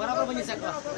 बराबर बनी सकता आपका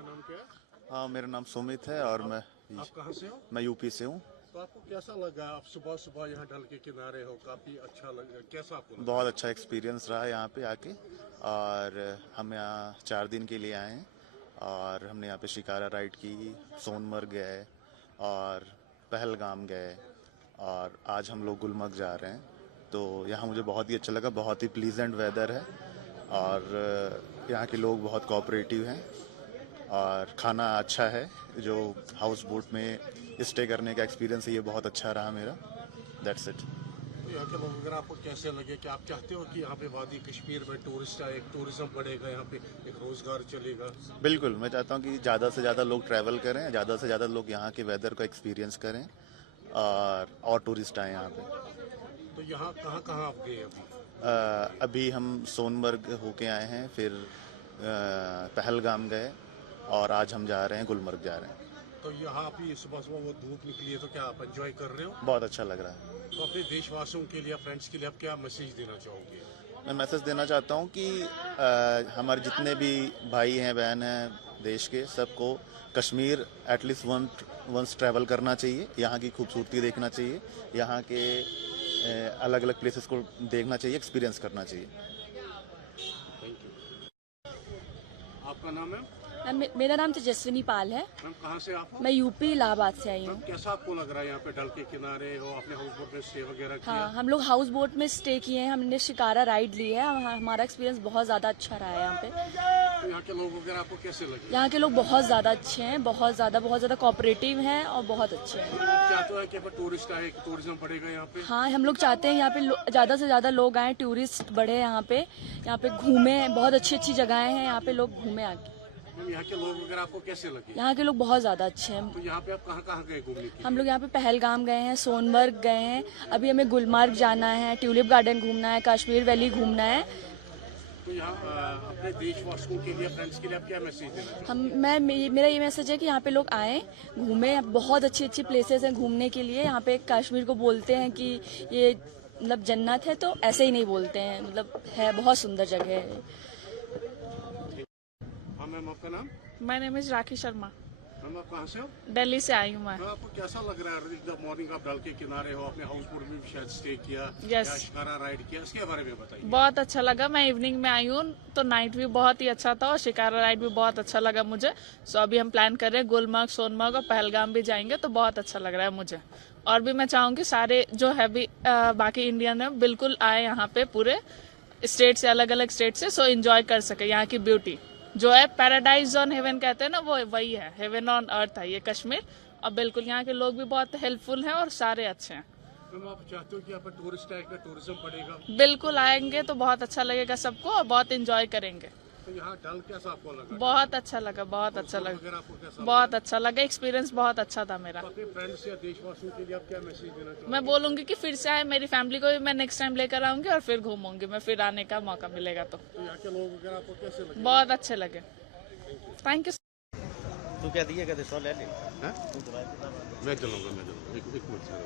नाम क्या है? हाँ, मेरा नाम सुमित है और आप कहाँ से हो? मैं यूपी से हूँ। तो आपको कैसा लगा? आप सुबह सुबह यहाँ डल के किनारे हो, काफी अच्छा लगा। कैसा आपको लगा? बहुत अच्छा एक्सपीरियंस रहा यहाँ पे आके, और हम यहाँ 4 दिन के लिए आए हैं और हमने यहाँ पे शिकारा राइड की, सोनमर्ग गए और पहलगाम गए और आज हम लोग गुलमर्ग जा रहे हैं। तो यहाँ मुझे बहुत ही अच्छा लगा, बहुत ही प्लीजेंट वेदर है और यहाँ के लोग बहुत कोऑपरेटिव हैं और खाना अच्छा है। जो हाउस बोट में स्टे करने का एक्सपीरियंस है ये बहुत अच्छा रहा मेरा। That's it. तो यहाँ के लोग अगर आपको कैसे लगे कि आप चाहते हो कि यहाँ पे वादी कश्मीर में टूरिस्ट आए, टूरिज्म बढ़ेगा, यहाँ पे एक रोजगार चलेगा? बिल्कुल, मैं चाहता हूँ कि ज़्यादा से ज़्यादा लोग ट्रैवल करें, ज़्यादा से ज़्यादा लोग यहाँ के वेदर को एक्सपीरियंस करें और टूरिस्ट आए यहाँ पे। तो यहाँ कहाँ कहाँ आप गए अभी? अभी हम सोनमर्ग होके आए हैं, फिर पहलगाम गए और आज हम जा रहे हैं गुलमर्ग जा रहे हैं। तो यहाँ अभी सुबह सुबह वो धूप निकली है, तो क्या आप एंजॉय कर रहे हो? बहुत अच्छा लग रहा है। तो अपने देशवासियों के लिए, फ्रेंड्स के लिए आप क्या मैसेज देना चाहोगे? मैं मैसेज देना चाहता हूँ कि हमारे जितने भी भाई हैं बहन हैं देश के, सबको कश्मीर एटलीस्ट वंस ट्रैवल करना चाहिए। यहाँ की खूबसूरती देखना चाहिए, यहाँ के अलग अलग प्लेसेस को देखना चाहिए, एक्सपीरियंस करना चाहिए। Thank you. आपका नाम है? मेरा नाम तेजस्विनी पाल है। मैम कहाँ से आप? मैं यूपी इलाहाबाद से आई हूँ। मैम कैसा आपको लग रहा है यहाँ पे डल के किनारे हो? आपने हाउस बोट में स्टे वगैरह किया? हाँ, हम लोग हाउस बोट में स्टे किए हैं, हमने शिकारा राइड ली है। हमारा एक्सपीरियंस बहुत ज़्यादा अच्छा रहा है यहाँ पे। तो यहाँ के लोग वगैरह आपको कैसे लगे? यहाँ के लोग बहुत ज़्यादा अच्छे हैं, बहुत ज़्यादा कोऑपरेटिव हैं और बहुत अच्छे हैं। आप चाहते हो कि टूरिस्ट आए, कि टूरिज्म बढ़ेगा यहाँ पे? हाँ, हम लोग चाहते हैं यहाँ पे ज़्यादा से ज़्यादा लोग आए, टूरिस्ट बढ़े यहाँ पे घूमे। बहुत अच्छी अच्छी जगहें हैं यहाँ पे, लोग घूमे आके। यहाँ के लोग वगैरह आपको कैसे लगे? यहाँ के लोग बहुत ज़्यादा अच्छे हैं। तो यहाँ पे आप कहाँ कहाँ गए घूमने के लिए? हम लोग यहाँ पे पहलगाम गए हैं, सोनमर्ग गए हैं, अभी हमें गुलमर्ग जाना है, ट्यूलिप गार्डन घूमना है, कश्मीर वैली घूमना है। तो यहाँ अपने देशवासियों के लिए, फ्रेंड्स के लिए आप क्या मैसेज देना चाहते? मेरा ये मैसेज है कि यहाँ पे लोग आए, घूमे। बहुत अच्छी अच्छी प्लेसेस हैं घूमने के लिए। यहाँ पे कश्मीर को बोलते हैं कि ये मतलब जन्नत है, तो ऐसे ही नहीं बोलते हैं, मतलब है, बहुत सुंदर जगह है। हाँ मैम, आपका नाम? My name is rakhi Sharma. Ma'am आप कहाँ से हो? दिल्ली से आई हूँ मैं। तो आपको कैसा लग रहा है? द मॉर्निंग आप डल के किनारे हो, अपने हाउस बोट में भी शायद स्टे किया Yes. या शिकारा राइड किया, इसके बारे में बताइए। बहुत अच्छा लगा। मैं इवनिंग में आई हूँ तो नाइट व्यू बहुत ही अच्छा था और शिकारा राइड भी बहुत अच्छा लगा मुझे। सो अभी हम प्लान कर रहे हैं गुलमर्ग, सोनमर्ग और पहलगाम भी जाएंगे, तो बहुत अच्छा लग रहा है मुझे। और भी मैं चाहूँगी सारे जो है भी बाकी इंडियन है बिल्कुल आए यहाँ पे, पूरे स्टेट से, अलग अलग स्टेट से, सो एंजॉय कर सके यहाँ की ब्यूटी जो है। पैराडाइज ऑन हेवन कहते हैं ना, वो वही है, हेवन ऑन अर्थ है ये कश्मीर। और बिल्कुल यहाँ के लोग भी बहुत हेल्पफुल हैं और सारे अच्छे हैं। मैम आप चाहते हो कि यहाँ पर टूरिस्ट टाइप का टूरिज्म बढ़ेगा? बिल्कुल आएंगे तो बहुत अच्छा लगेगा सबको और बहुत एंजॉय करेंगे। तो यहाँ डल कैसा आपको लगा? बहुत अच्छा लगा, बहुत अच्छा लगा, वगैरह आपको कैसा बहुत अच्छा लगा। एक्सपीरियंस बहुत अच्छा था मेरा। अपने फ्रेंड्स या देशवासियों के लिए आप क्या मैसेज देना चाहोगे? मैं बोलूंगी कि फिर से आए, मेरी फैमिली को भी मैं नेक्स्ट टाइम लेकर आऊंगी और फिर घूमूंगी मैं, फिर आने का मौका मिलेगा तो। यहाँ के लोग वगैरह आपको कैसे लगे? बहुत अच्छे लगे। Thank you. तू क्या दिए कहते 100 ले ले। मैं चलूँगा एक मिनट सर।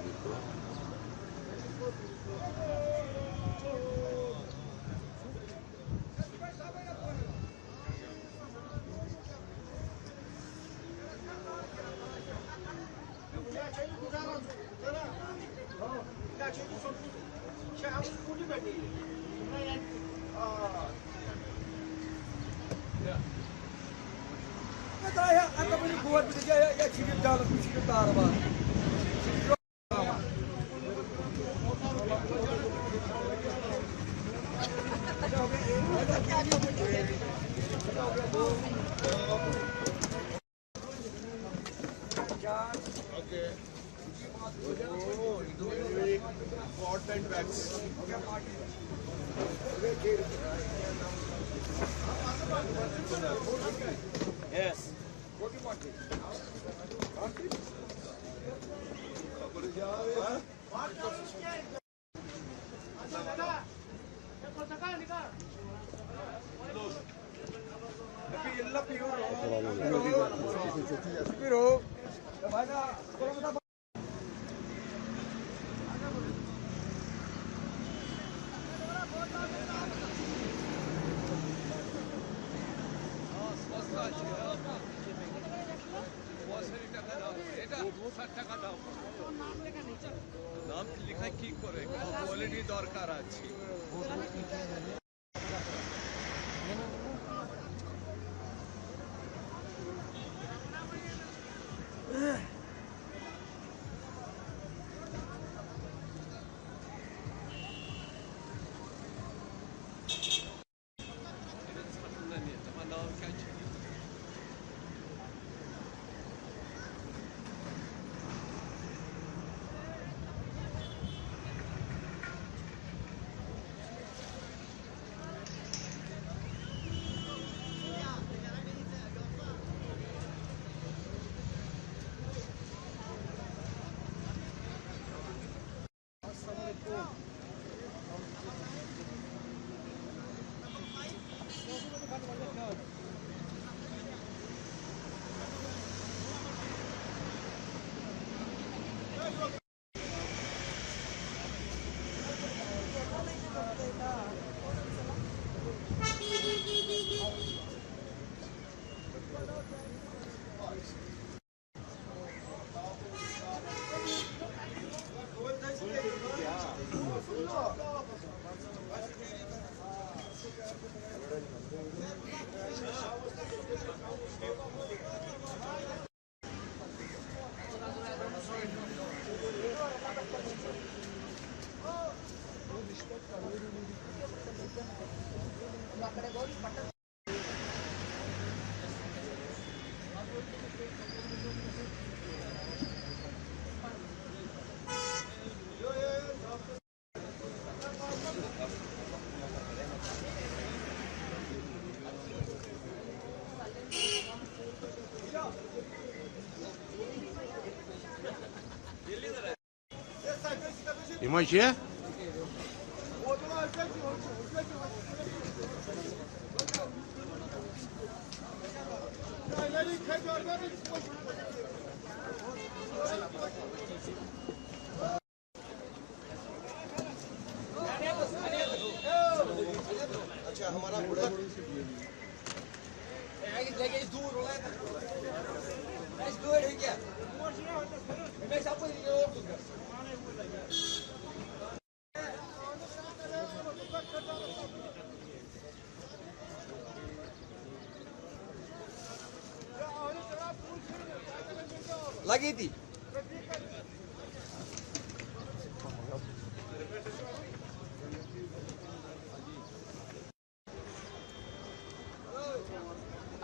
Imagine? किती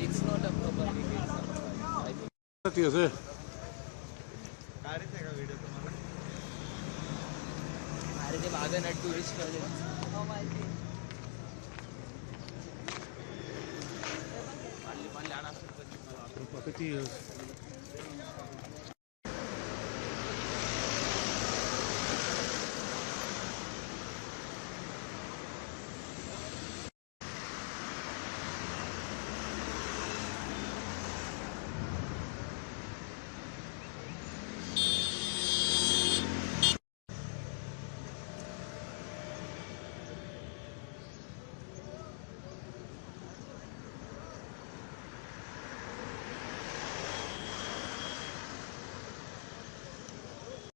It's not a proper है अरे ते बागा ना टुरिस्ट वाले किती